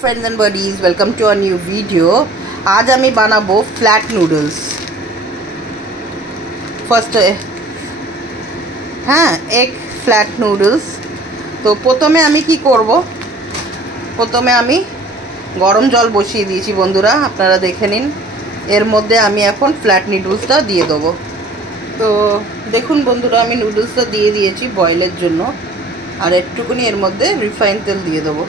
Friends and buddies welcome to a new video. आज आमी बानाबो फ्लैट नूडल्स। फर्स्ट हाँ एग फ्लैट नूडल्स। तो प्रथमे आमी कि करब, प्रथमे आमी गरम जल बसिए दिएछि बंधुरा, आपनारा देखे निन। एर मध्य आमी एखन फ्लैट नूडल्सटा दिए देबो। तो देखुन बंधुरा आमी नूडल्सटा दिए दिएछि बयलेर जोन्नो, और एकटुकुनी एर मध्य रिफाइन तेल दिए देबो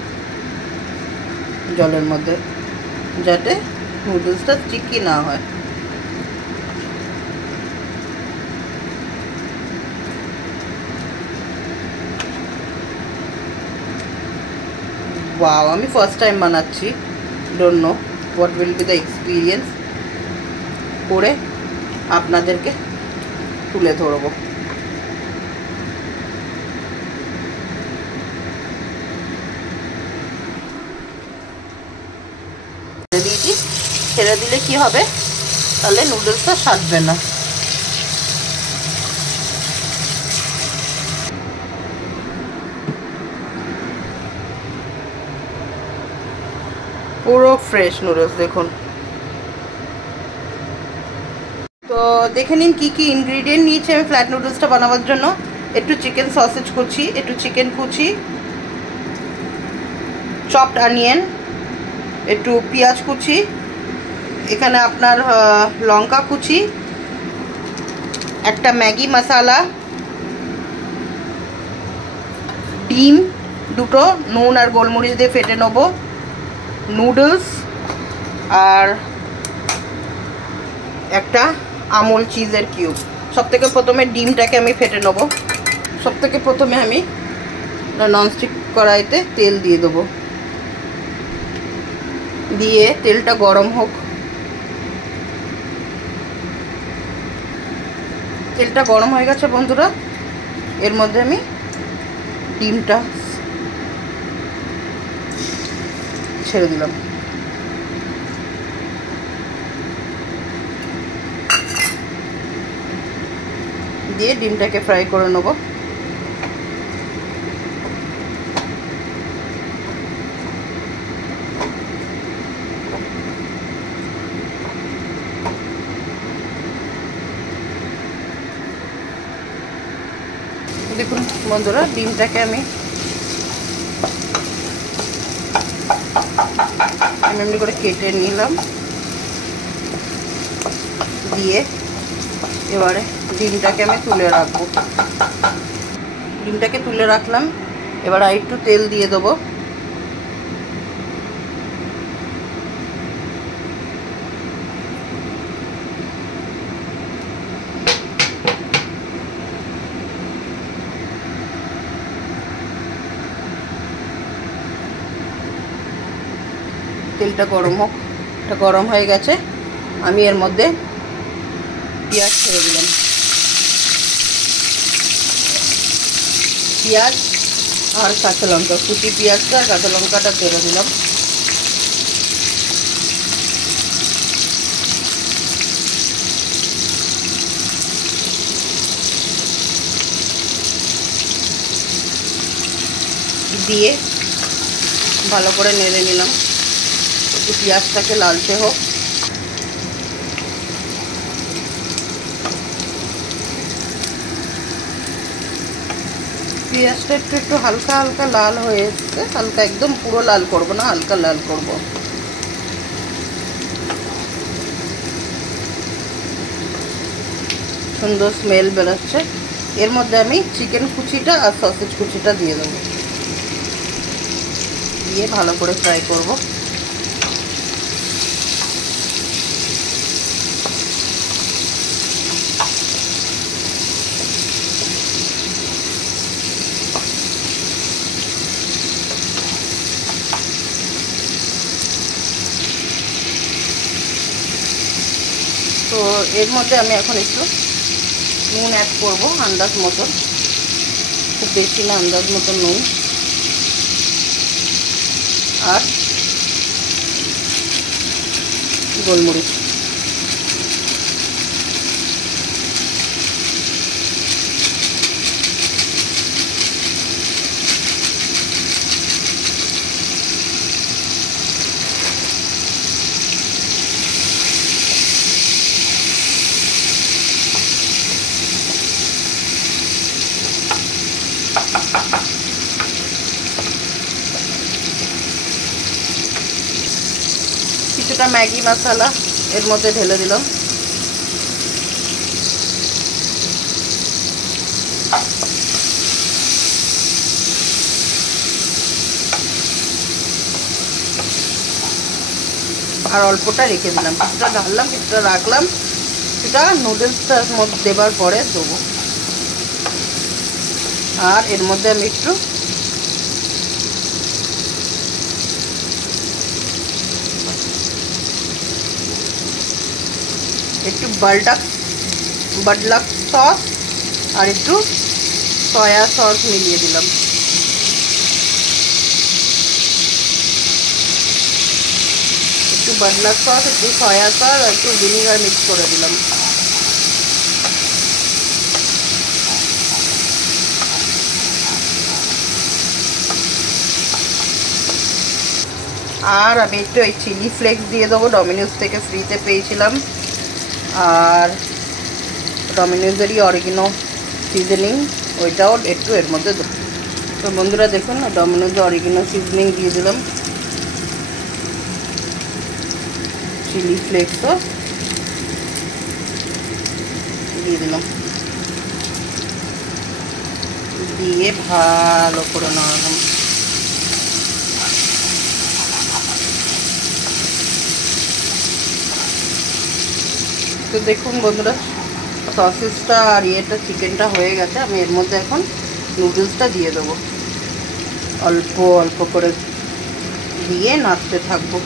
जलेर मध्य, जाते नूडल्सटा स्टिकी ना हय। वाओ, आमी फार्स्ट टाइम बानाচ্ছি, don't know what will be the experience. करे आपनादेरके तुले धरबो। ছেড়ে দিলে কি হবে, তাহলে নুডলসটা সাজবে না। পুরো ফ্রেশ নুডলস দেখুন। তো দেখে নিন কি কি ইনগ্রেডিয়েন্ট নিয়েছি আমি ফ্ল্যাট নুডলসটা বানাবার জন্য। একটু চিকেন সসেজ কুচি, একটু চিকেন কুচি, চপড অনিয়ন, একটু পেঁয়াজ কুচি, এখানে আপনার লঙ্কা কুচি, একটা ম্যাগি মশলা, ডিম দুটো নুন আর গোলমরিচ দিয়ে ফেটে নেব, নুডলস আর একটা আমুল চিজের কিউব। সবথেকে প্রথমে ডিমটাকে আমি ফেটে নেব। সবথেকে প্রথমে আমি ননস্টিক কড়াইতে তেল দিয়ে দেবো, দিয়ে তেলটা গরম হোক। তেলটা গরম হয়ে গেছে বন্ধুরা, এর মধ্যে আমি ডিমটা ছেড়ে দিলাম। দিয়ে ডিমটাকে ফ্রাই করে নেব। দেখুন বন্ধুরা, ডিমটাকে আমি এমনি করে কেটে নিলাম। দিয়ে এবারে ডিমটাকে আমি তুলে রাখবো। ডিমটাকে তুলে রাখলাম। এবার আর একটু তেল দিয়ে দেবো। তেলটা গরম হোক। এটা গরম হয়ে গেছে, আমি এর মধ্যে পেঁয়াজ ছেড়ে দিলাম। পেঁয়াজ আর কাঁচা লঙ্কা, কুচি পেঁয়াজটা আর কাঁচা লঙ্কাটা ছেড়ে দিলাম। দিয়ে ভালো করে নেড়ে নিলাম। একটু পেঁয়াজটাকে লালচে হোক। পেঁয়াজটা একটু একটু হালকা হালকা লাল হয়ে এসছে, হালকা একদম পুরো লাল করব না, হালকা লাল করব। সুন্দর স্মেল বেরোচ্ছে। এর মধ্যে আমি চিকেন কুচিটা আর সসেজ কুচিটা দিয়ে দেবো। দিয়ে ভালো করে ফ্রাই করব। তো এর মধ্যে আমি এখন একটু নুন অ্যাড করব আন্দাজ মতন, খুব বেশি না, আন্দাজ মতন নুন। আর গোলমরিচ। কিছুটা ম্যাগি মশলা এর মধ্যে ঢেলে দিলাম। আর অল্পটা রেখে দিলাম, কিছুটা ঢাললাম, কিছুটা রাখলাম, কিছুটা নুডলসটার মধ্যে দেবার পরে দেবো। আর এর মধ্যে আমি একটু বাটলাক সস আর একটু সয়া সস মিলিয়ে দিলাম। একটু বাটলাক সস, একটু সয়া সস আর একটু ভিনিগার মিক্স করে দিলাম। আর আমি একটু এই চিলি ফ্লেক্স দিয়ে দেবো, ডমিনোজ থেকে ফ্রিতে পেয়েছিলাম। আর ডমিনোজেরই অরিজিনাল সিজনিং, ওইটাও একটু এর মধ্যে দেবো। তো বন্ধুরা দেখুন না, ডমিনোজ অরিজিনাল সিজনিং দিয়ে দিলাম, চিলি ফ্লেক্সও দিয়ে দিলাম, দিয়ে ভালো করে নাড়ালাম। তো দেখুন বন্ধুরা, সসেসটা আর ইয়েটা চিকেনটা হয়ে গেছে। আমি এর মধ্যে এখন নুডলসটা দিয়ে দেবো, অল্প অল্প করে দিয়ে নাড়তে থাকবো।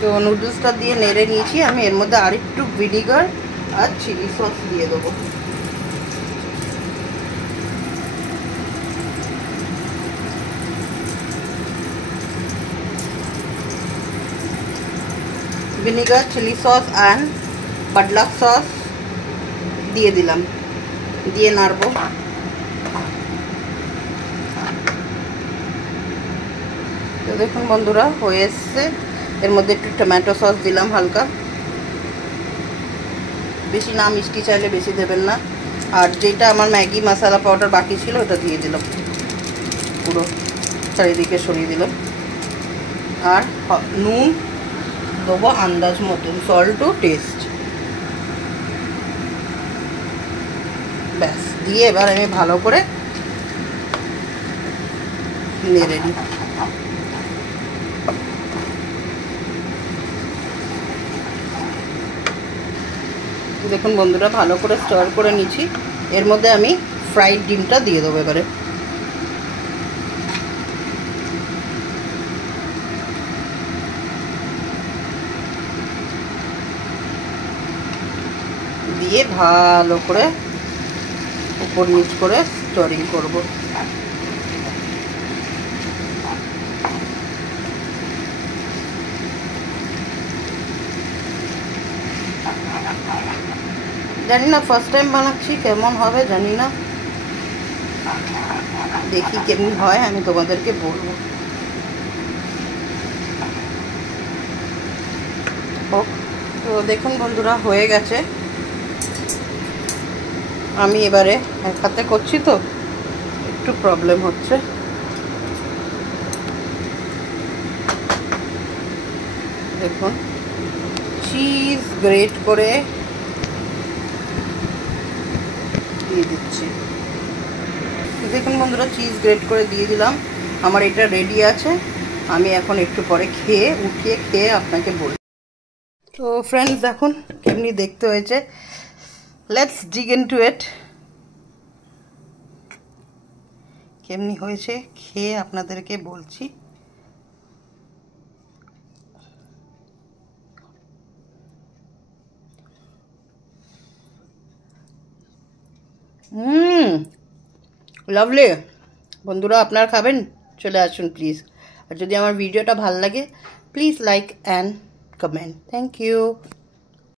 তো নুডলসটা দিয়ে নেড়ে নিয়েছি। আমি এর মধ্যে আর একটু ভিনিগার আর চিলি সস দিয়ে দেবো। ভিনিগার, চিলি সস অ্যান্ড বাটলাক সস দিয়ে দিলাম, দিয়ে নাড়বো। তো দেখুন বন্ধুরা হয়ে এসছে। এর মধ্যে একটু টমেটো সস দিলাম হালকা, বেশি না, মিষ্টি চাইলে বেশি দেবেন না। আর যেটা আমার ম্যাগি মশলা পাউডার বাকি ছিল ওটা দিয়ে দিলাম, পুরো চারিদিকে সরিয়ে দিলাম। আর নুন দেবো আন্দাজ মতন, সল্ট টু টেস্ট, ব্যাস। দিয়ে এবার আমি ভালো করে নেড়ে নিই। দেখুন বন্ধুরা ভালো করে স্টার করে নিচ্ছি। এর মধ্যে আমি ফ্রাইড ডিমটা দিয়ে দেবো এবারে। দিয়ে ভালো করে উপর নিচ করে স্টারিং করব। জানি না ফার্স্ট টাইম বানাচ্ছি, কেমন হবে জানি না, দেখি কেমন হয় আমি তোমাদেরকে বলবো। তো দেখুন বন্ধুরা হয়ে গেছে। আমি এবারে এক হাতে করছি তো একটু প্রবলেম হচ্ছে। দেখুন চিজ গ্রেট করে দিয়ে দিচ্ছি। দেখুন বন্ধুরা চিজ গ্রেট করে দিয়ে দিলাম, আমার এটা রেডি আছে। আমি এখন একটু পরে উঠিয়ে খেয়ে আপনাকে বলব। তো ফ্রেন্ডস দেখুন কেমনি দেখতে হয়েছে, লেটস ডিগ ইনটু ইট। কেমনি হয়েছে খেয়ে আপনাদেরকে বলছি। লাভলি। বন্ধুরা আপনারা খাবেন, চলে আসুন প্লিজ। আর যদি আমার ভিডিওটা ভালো লাগে please like and comment. Thank you.